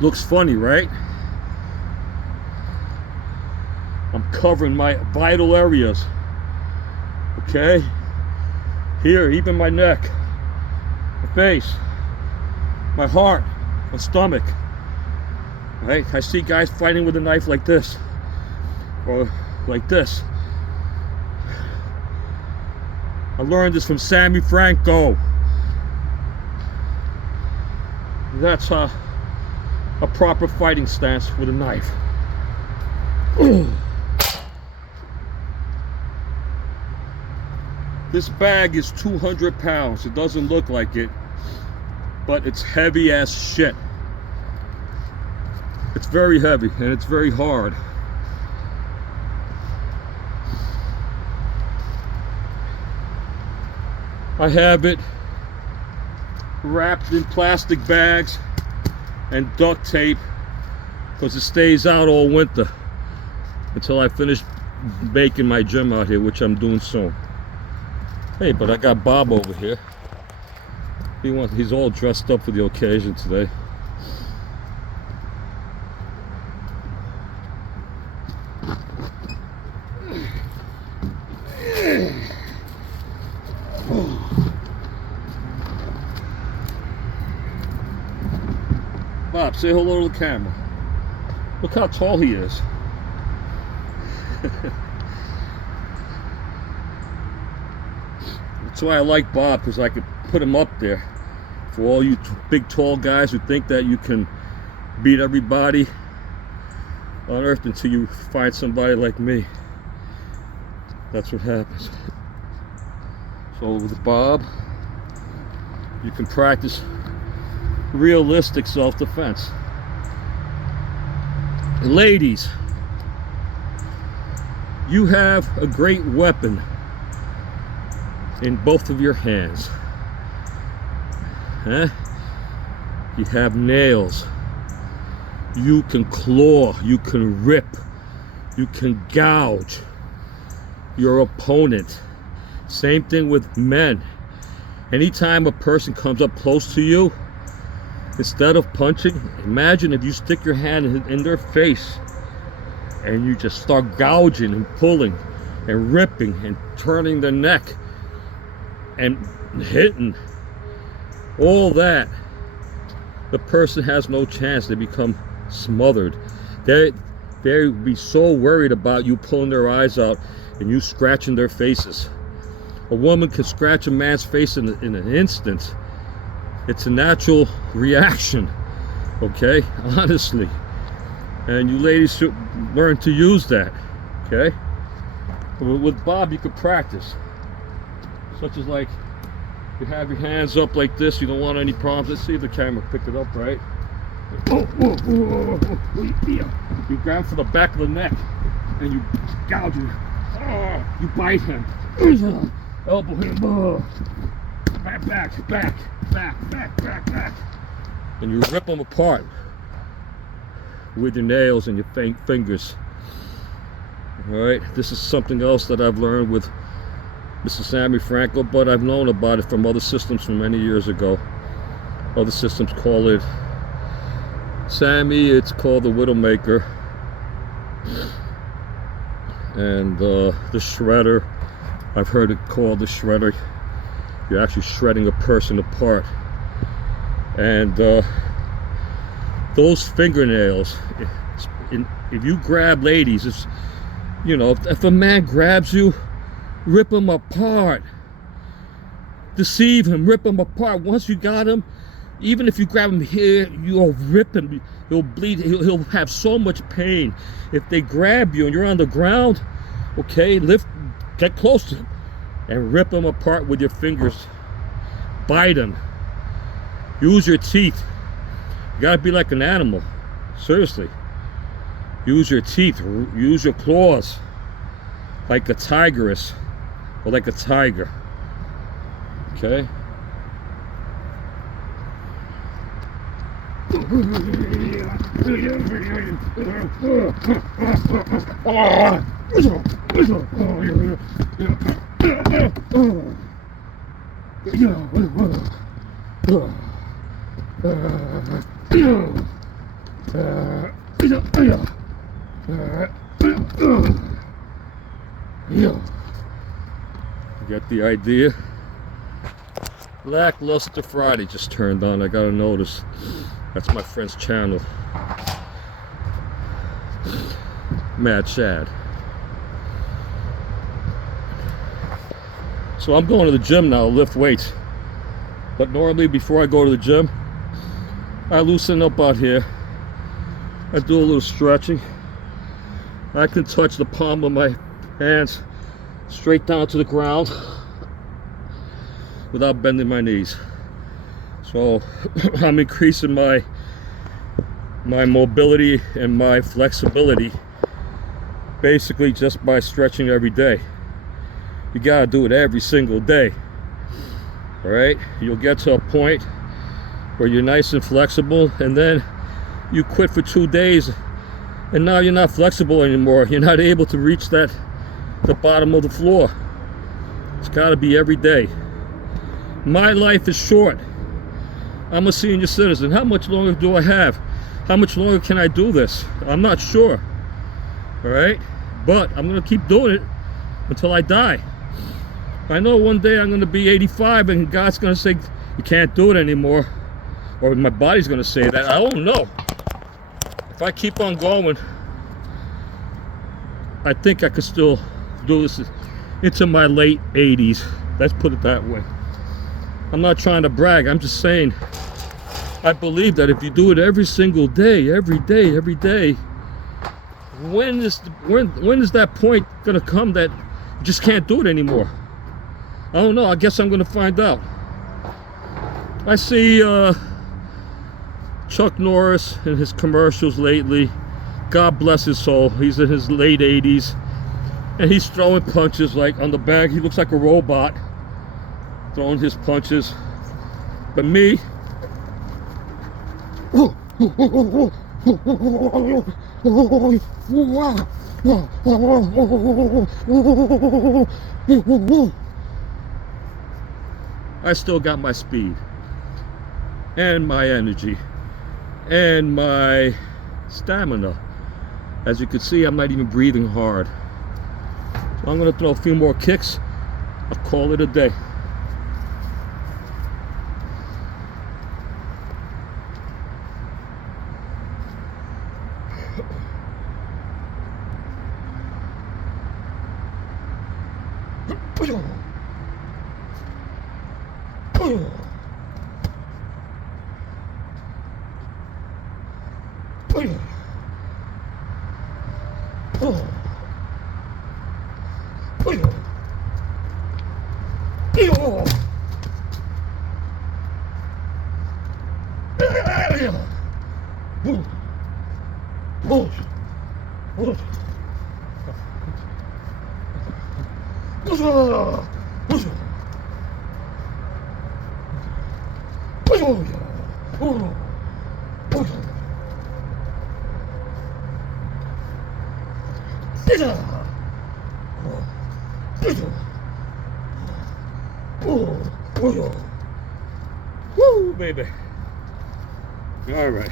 Looks funny, right? I'm covering my vital areas. Okay? Here, even my neck, my face, my heart, my stomach. Right? I see guys fighting with a knife like this, or like this. I learned this from Sammy Franco. That's a proper fighting stance with a knife. This bag is 200 pounds. It doesn't look like it, but it's heavy as shit. It's very heavy and it's very hard. I have it wrapped in plastic bags and duct tape because it stays out all winter until I finish making my gym out here, which I'm doing soon. Hey, but I got Bob over here. He's all dressed up for the occasion today. Bob, say hello to the camera. Look how tall he is. That's why I like Bob, because I could put him up there for all you big tall guys who think that you can beat everybody on earth until you find somebody like me. That's what happens. So with Bob, you can practice realistic self-defense. Ladies, you have a great weapon in both of your hands. Huh? You have nails. You can claw, you can rip, you can gouge your opponent. Same thing with men. Anytime a person comes up close to you, instead of punching, imagine if you stick your hand in their face and you just start gouging and pulling and ripping and turning their neck and hitting. All that, the person has no chance. They become smothered. They'd be so worried about you pulling their eyes out and you scratching their faces. A woman can scratch a man's face in an instant. It's a natural reaction, okay? Honestly. And you ladies should learn to use that, okay? With Bob, you could practice. Such as like, you have your hands up like this, you don't want any problems. Let's see if the camera picked it up right. You grab for the back of the neck, and you gouge him. You bite him. Elbow him. Back. And you rip them apart with your nails and your fingers. All right, this is something else that I've learned with Mr. Sammy Franco, but I've known about it from other systems from many years ago. Other systems call it Sammy, it's called the Widowmaker. And the shredder, I've heard it called the shredder. You're actually shredding a person apart. And those fingernails, if you grab ladies, it's, you know, if a man grabs you, rip him apart. Deceive him, rip him apart. Once you got him, even if you grab him here, you'll rip him, he'll bleed, he'll have so much pain. If they grab you and you're on the ground, okay, get close to him and rip him apart with your fingers. Bite him. Use your teeth. You gotta be like an animal. Seriously. Use your teeth, use your claws. Like a tigress, or like a tiger. Okay? Get the idea? Lackluster Friday just turned on. I gotta notice. That's my friend's channel. Mad Shad. So I'm going to the gym now, lift weights. But normally before I go to the gym, I loosen up out here. I do a little stretching. I can touch the palm of my hands straight down to the ground without bending my knees. So I'm increasing my mobility and my flexibility basically just by stretching every day. You gotta do it every single day. All right, you'll get to a point where you're nice and flexible, and then you quit for 2 days and now you're not flexible anymore. You're not able to reach the bottom of the floor. It's got to be every day. My life is short. I'm a senior citizen. How much longer do I have? How much longer can I do this? I'm not sure. All right, but I'm gonna keep doing it until I die. I know one day I'm gonna be 85 and God's gonna say you can't do it anymore, or my body's gonna say that. I don't know. If I keep on going, I think I could still do this into my late 80s. Let's put it that way. I'm not trying to brag. I'm just saying I believe that if you do it every single day, every day, when is that point gonna come that you just can't do it anymore? I don't know. I guess I'm gonna find out. I see Chuck Norris in his commercials lately. God bless his soul. He's in his late 80s and he's throwing punches like on the bag. He looks like a robot throwing his punches. But me, I still got my speed and my energy and my stamina. As you can see, I'm not even breathing hard. So I'm gonna throw a few more kicks. I'll call it a day. Woo, baby. All right.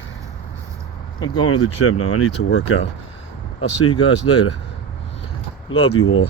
I'm going to the gym now. I need to work out. I'll see you guys later. Love you all.